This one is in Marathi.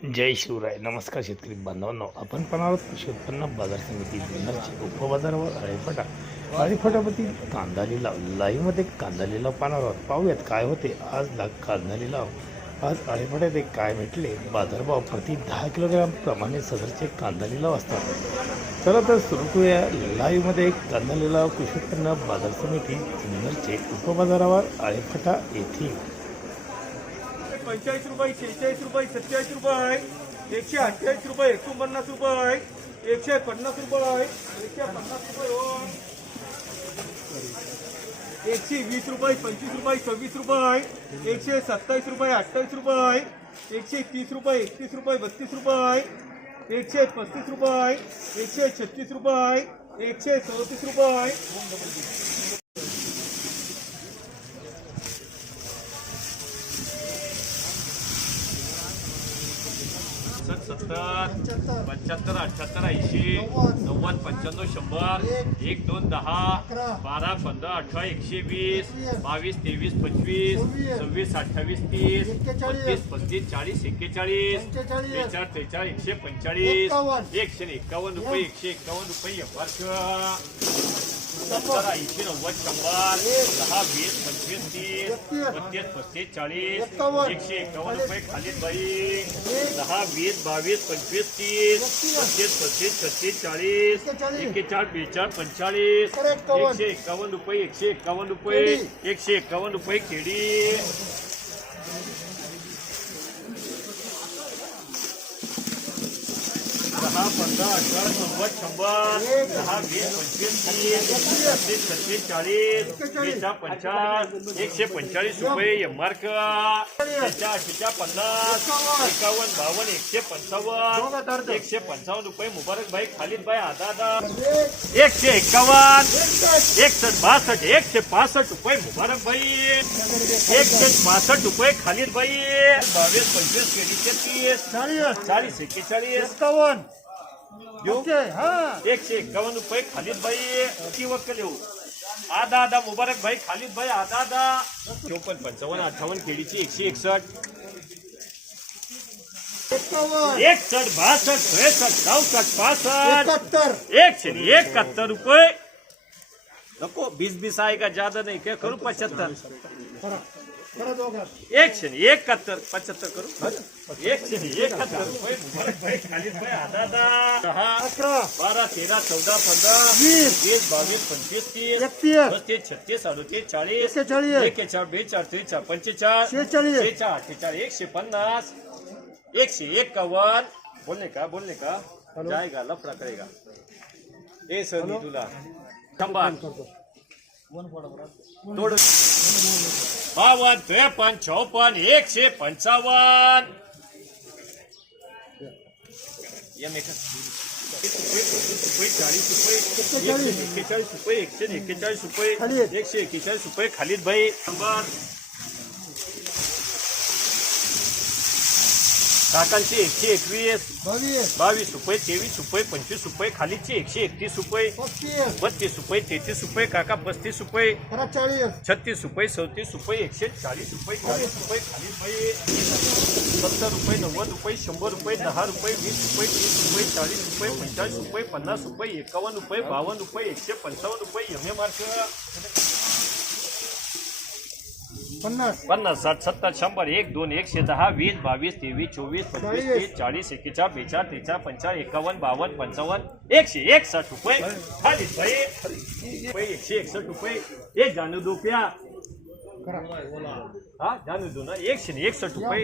जय शिवराय. नमस्कार शेतकरी बांधवांनो, आपण पण आहोत कृषी उत्पन्न बाजार समिती जुन्नरची उपबाजारावर अळीफटापती कांदा लिलाव लाईव्हमध्ये कांदा लिलाव पाहणार आहोत. पाहूयात काय होते आज कांदा लिलाव. आज अळीफट्यात एक काय भेटले बाजारभाव प्रति 10 किलोग्राम प्रमाणे सदरचे कांदा लिलाव असतात. चला तर सुरू करूया लाईव्हमध्ये कांदा लिलाव कृषी उत्पन्न बाजार समिती जुन्नरचे उपबाजारावर अळीफटा येथील 45 रुपये, 46 रुपये, 47 रुपये, 148 रुपये, 49 रुपये, 150 रुपये, 150 रुपये, 120 रुपये, 25 रुपये, 26 रुपये, 127 रुपये, 28 रुपये, 130 रुपये, 31 रुपये, 32 रुपये, 135 रुपये, 136 रुपये, 134 रुपये, 70, 75, 78, 80, 90, 95, 100, 1, 2, 10, 12, 15, 18, 120, 22, 23, 25, 26, 28, 30, 32, 35, 40, 41, 43, 43, 145, 151 रुपये, 151 रुपये, 70, 80, 90, 100, 10, 20, 25, 30, 32, 35, 40, 151 रुपये खालीद बाई, 10, 20, 22, 25, 30, 32, 35, 36, 40, 41, 42, 45, 151 रुपये, 151 रुपये, 151 रुपये केडी, 10, 15, 18, 90, 100, 10, 20, 25, 30, 36, 40, 50, 145 रुपये एमआरक, 50, 51, 52, 155 रुपये मुबारक भाई खालिद भाई आधा 151, 61, 62, 165 रुपये मुबारक भाई, 165 रुपये खालिद भाई, 22, 25, 30, 40, 41, 151 रुपये खालिद भाई की वक्कल येऊ आधा मुबारक भाई खालिद भाई आधा 54, 55, 58 केडीची 161, 61, 62, 63, 64, 65, 171 रुपये नको 20 आहे का ज्यादा नाही काय करू 75, 171, 75 करू 171 रुपये मुबारक भाई खालिद भाई आधा 11, 12, 13, 14, 15, 20, 22, 25, 30, 36, 37, 40, 41, 42, 43, 45, 46, 150, 151 बोलने का जाएगा लफड़ा करेगा ए सर मी तुला खंबान तोड 52, 53, 54, 155 या मेका 40 रुपये, 141 रुपये, 141 रुपये, 141 रुपये खालिद भाई काकांचे 121, 22 रुपये, 23 रुपये, 25 रुपये खालीचे 131 रुपये, 32 रुपये, 33 रुपये काका 35 रुपये, 36 रुपये, 37 रुपये, 140 रुपये, 40 रुपये खालीद भाई 70 रुपये, 90 रुपये, 100 रुपये, 10 रुपये, 20 रुपये, 30 रुपये, 40 रुपये, 45 रुपये, 50 रुपये, 51 रुपये, 52 रुपये, 155 रुपये एमएमआर 50, 60, 70, 100, 1, 2, 110, 20, 22, 23, 24, 25, 30, 40, 41, 42, 43, 45, 51, 161 रुपये खालिद भाई 161 रुपये एक जानू दो क्या हा जानू दो ना 161 रुपये